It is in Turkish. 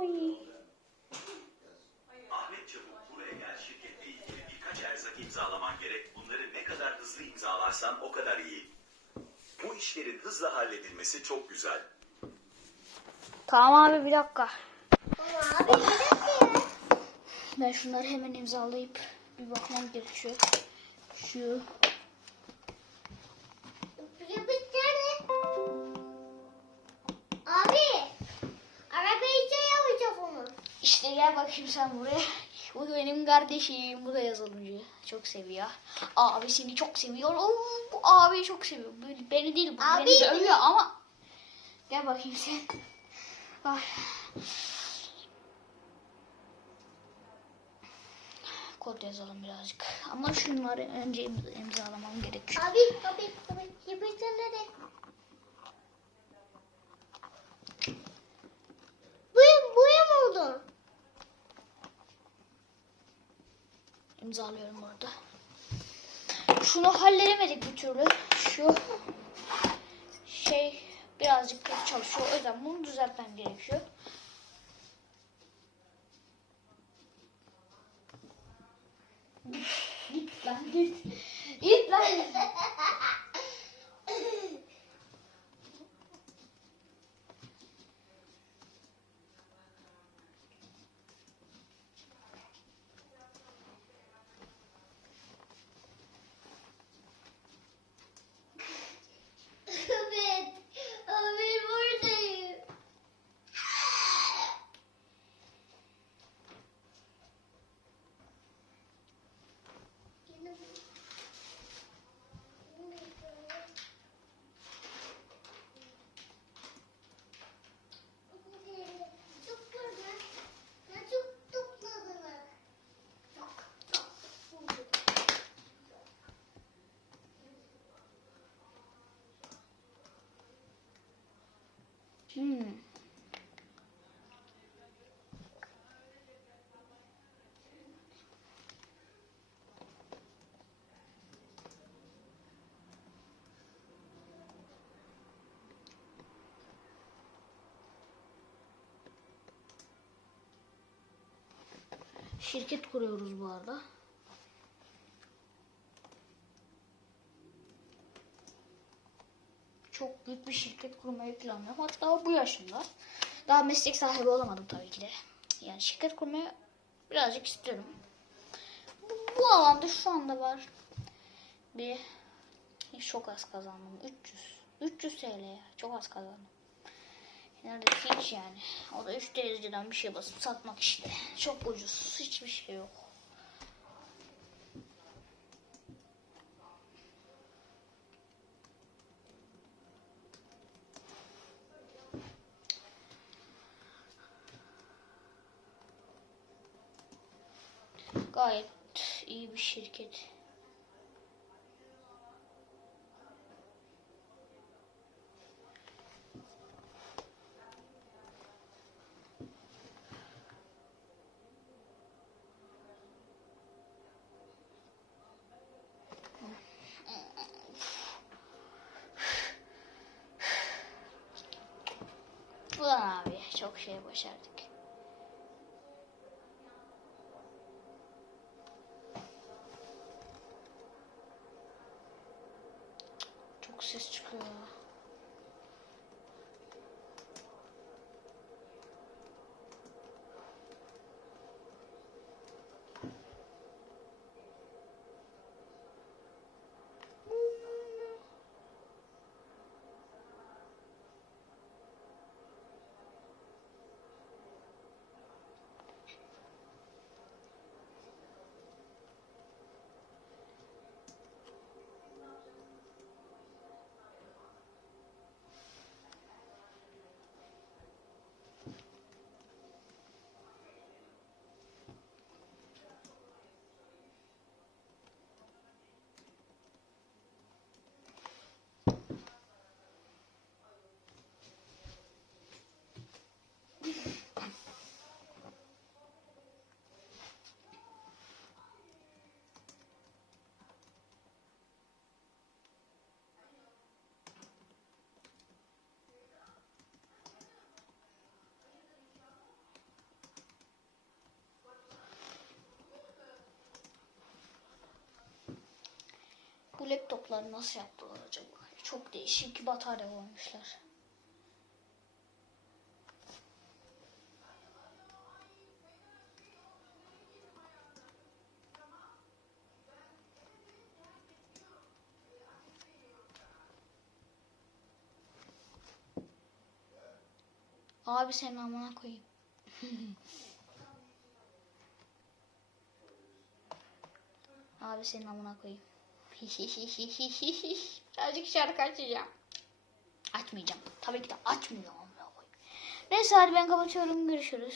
Oy. Ahmet Çabuk buraya gel şirketle ilgili birkaç erzak imzalaman gerek. Bunları ne kadar hızlı imzalarsan o kadar iyi. Bu işlerin hızla halledilmesi çok güzel. Tamam abi bir dakika. Abi bir dakika ya. Ben şunları hemen imzalayıp bir bakmam gerekiyor. Şu işte gel bakayım sen buraya. Bu benim kardeşim. Bu da yazılımcı. Çok seviyor. Abi seni çok seviyor. Oo, bu abi çok seviyor. Beni- değil bu. Abi beni dövüyor ama. Gel bakayım sen. Kod yazalım birazcık. Ama şunları önce im- imzalamam gerekiyor. Abi abi abi. Yapış nerede? İmzalıyorum orada. Şunu halledemedik bir türlü. Şu şey birazcık kötü çalışıyor. O yüzden bunu düzeltmem gerekiyor. Git lan git. Git lan. Evet. Abi buradayım. Çok güzel. Ne çok topladılar. Çok, çok. Şirket kuruyoruz bu arada. Çok büyük bir şirket kurmayı planlıyorum. Hatta bu yaşımda. Daha meslek sahibi olamadım tabii ki de. Yani şirket kurmayı birazcık istiyorum. Bu, bu alanda şu anda var. Bir çok az kazandım. 300. 300 TL ya. Çok az kazandım. Neredeyse hiç yani. O da 3 dereceden bir şey basıp satmak işte. Çok ucuz. Hiçbir şey yok. Gayet iyi bir şirket. Ulan abi çok şey başardık. Çok ses çıkıyor. Laptopları nasıl yaptılar acaba? Çok değişik batarya koymuşlar. Abi senin amına koyayım. Abi senin amına koyayım. Birazcık şarkı açacağım. Açmayacağım. Tabii ki de koyayım. Neyse hadi ben kapatıyorum. Görüşürüz.